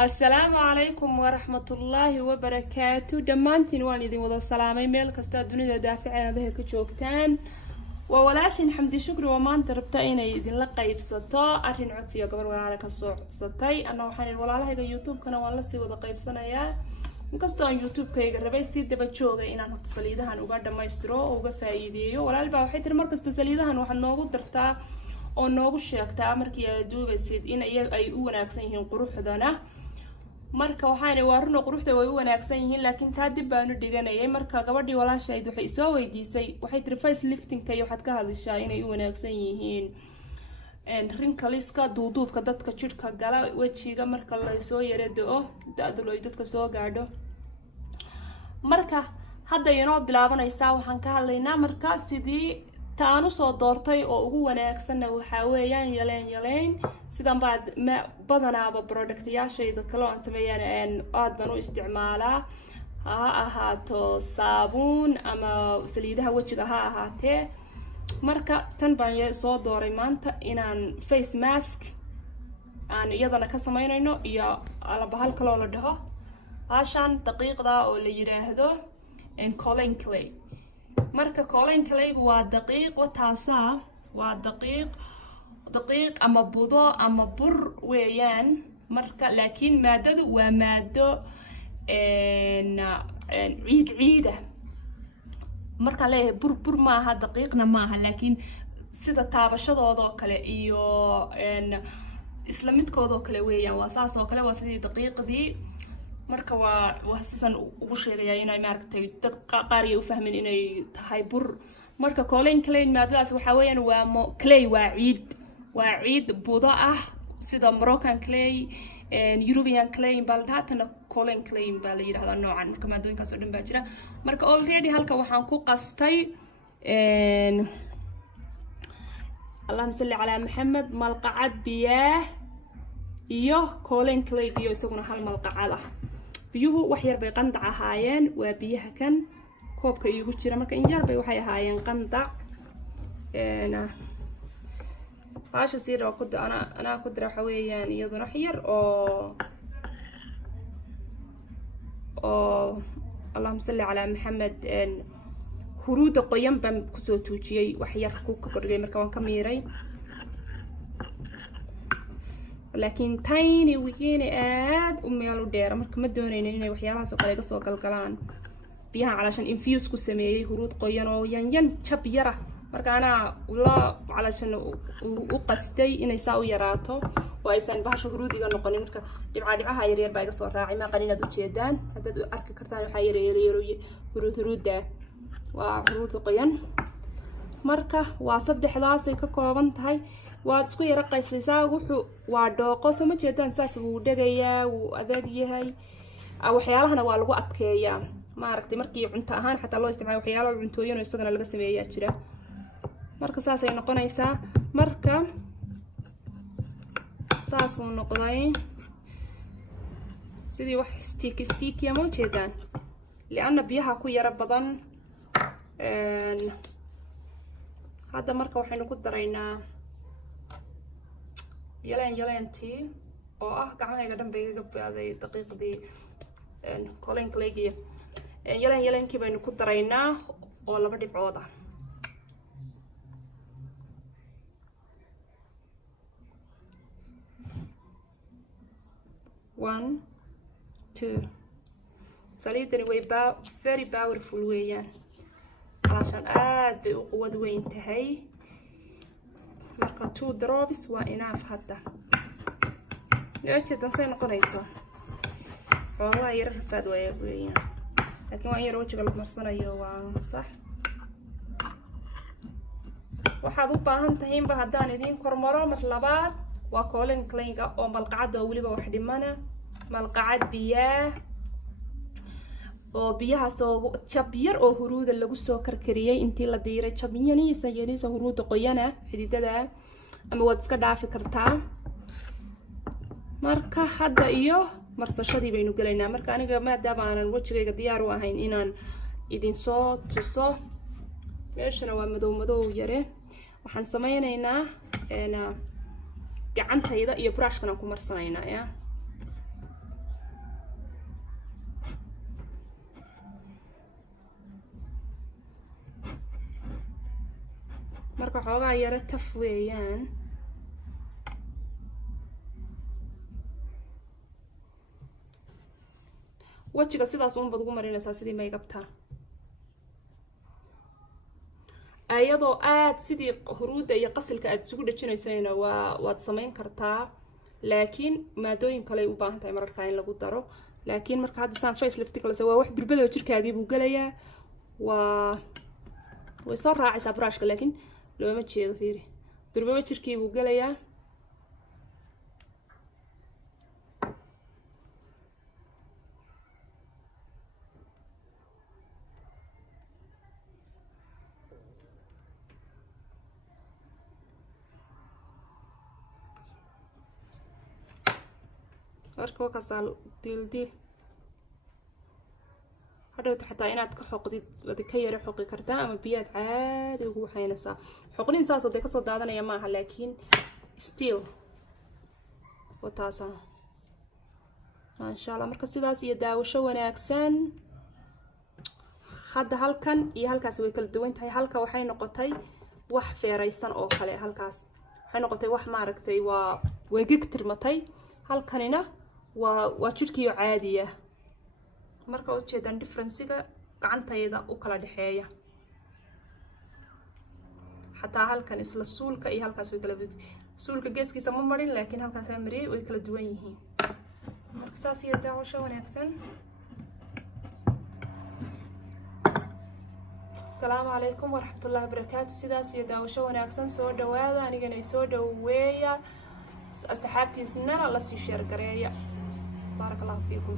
السلام عليكم ورحمة الله وبركاته. دمانتين وان يدين وضع السلامي ميل كستا الدنيا دافعين ظهر كجوكتان وولاشين حمدي شكر ومان تربطين يدين لقا يبسطو أرهن عطيو قبل ولا كسو عطسطي أنا وحانين ولا لهيقا يوتيوب كان ولا سي وضع قيبسانا يا inkastoo aan youtube-kayga rabay si daba jooga inaan horta saliidahan uga dhamaystiro oo uga faa'iideeyo walaalba waxay tiri markasta saliidahan waxaad noogu dartaa oo noogu sheegtaa markii aad duubaysid in ay u wanaagsan yihiin quruxdana marka waxaana waa run quruxda way u wanaagsan yihiin laakiin taa dib baan u dhiganayay marka gabadhii walaashayd waxay soo weydiisay waxay tiri face lifting-ka iyo waxaad ka hadashaa inay u wanaagsan yihiin wrinkleska duuduubka dadka jidhka gala wajiga marka la soo yareedo da'du ay dadka soo gaadho marka hadda inoo bilaabanaysaa waxaan ka hadlaynaa marka sidii taanu soo doortay oo ugu wanaagsan waxa weeyaan yaleen sidan badanaaba productyaashayda kale aan sameeyaan aad baan u isticmaalaa ha ahaato saabuun ama saliidaha wajiga ha ahaatee marka tan baan soo dooray maanta inaan face mask aan iyadana ka sameynayno iyo bahal kale oo la dhaho ashan daqiiqda oo la yiraahdo colin clay marka colin clay waa daqiiq wataasa waa daqiiq ama budo ama bur weeyaan marka laakiin maadadu waa maado ciida marka leeyahay bur maaha daqiiqna maaha laakiin sida taabashadooda kale iyo isla midkooda kale weeyaan waa saas oo kale waa sidii daqiiqdii marka waa sisan ugu sheegaya inay maaragtay dad qaar ay u fahmin inay tahay bur marka colin clay maadadaas waxa weeyaan waa clay waa ciid budo ah sida Moroccan clay European clay baldaatana colin clay baa la yiraahdaa noocan marka maadooyinkaas oo dhan baa jira marka already halka waxaan ku qastay Allahumma salli ala Muhammad malqacad biyaah iyo colin clay iyo isaguna hal malqacad ah biyuhu wax yar bay qandac ahaayeen waa biyaha kan koobka iigu jira marka in yar bay waxay ahaayeen qandac عاش يصير وكنت أنا كنت راح ويان يضنا حير أو اللهم صل على محمد هرود قيم بم كسوتوجي وحير كوك كرجي مركون كميري لكن تايني ويجيني آد أمي على الدير مركم مدونين إني وحيرها سقري قصوا كالكلان فيها علشان إنفيوس كسمي هرود قيان وين شبيرة marka ana wala علشان u qastay inay saa u yaraato oo aysan bahasho huruudiga noqonin marka dhibcaha yaryar baa iga soo raacay ma qalinaad u jeedaan hadad u arki kartaan waxa yaryar huruuda waa huruud qoyan marka waa saddexdaas ay ka kooban tahay waa isku yara qaysaysaa wuxuu waa dhooqo soo ma jeedaan saas uu dhagayaa uu adag yahay waxyaalahana waa lagu adkeeyaa ma aragtay markii cunto ahaan xataa loo isticmaalo waxyaalaha cuntooyin oo isagana laga sameeyaa jira marka saas ay noqonaysaa marka saas uu noqday sidii wax stick ya ma jeedaan liana biyaha ku yara badan hadda marka waxaynu ku daraynaa yaleentii oo ah gacmahayga dhan bay iga baaday daqiiqdii colin clay-ga yaleenkii baynu ku daraynaa oo laba dhibcood ah 1 2 saliidani way very powerful weeyaan علشان aad bay u quwad weyn tahay marka 2 drops waa enough hadda leeyahay say noqonayso waa yar rafaad weeyaan laakiin waa yar wajiga la marsanayo waa sax waxaad u baahan tahay in haddaan idin kormaro mar labaad waa colin clay-ga oo malqacad oo waliba wax dhimana malqacad biyaah oo biyaha soo jab yar oo huruuda lagu soo karkariyay intii la diiray jab yaniisa huruuda qoyana xididada ama wad iska dhaafi kartaa marka hadda iyo marsashadii baynu galaynaa marka aniga maadaama aanan wajigayga diyaar u ahayn inaan idin soo tuso meeshana waa madow yare waxaan sameynaynaa gacantayda iyo brushkan aan ku marsanaynaa marka xoogaa yara taf weeyaan. wajiga sidaas uun baad ugu marinaysaa sidii maygabta, ayadoo aad sidii huruudda iyo qasilka aad isugu dhajinaysayna waad samayn kartaa, laakiin maadooyin kale ay u baahan tahay mararka in lagu daro. laakiin marka hadda saan facelift kale waa wax durbada jirkaagii buu galayaa, way soo raacaysaa brushka, laakiin looma jeedo. fiiri, durbaba jirkii buu galayaa. marka kasal dil hadhowta xataa inaad ka xoqdid wada ka yara xoqi kartaa, ama biyaad caadi ugu waxaynaysaa. xoqnin saas oo day kasoo daadanaya maaha, laakiin still wataasa insha Allah. marka sidaas iyo daawasho wanaagsan. hadda halkan iyo halkaas way kala duwan tahay. halka waxay noqotay wax feeraysan oo kale, halkaas waxay noqotay wax maaragtay way gigtirmatay. halkanina waa jirkiyo caadiya. marka u jeedaan difference-ga gacantayda u kala dhaxeeya. xataa halkan isla suulka iyo halkaas way kala suulka geeskiisa ma marin, laakiin halkaas aan mariyay way kala duwan yihiin. marka saas iyo daawasho wanaagsan. السلام عليكم ورحمة الله وبركاته. sidaas iyo daawasho wanaagsan. soo dhawaada, anigana soo dhaweeya, asxaabtiisna la sii share gareeya. barakallahu fiikum.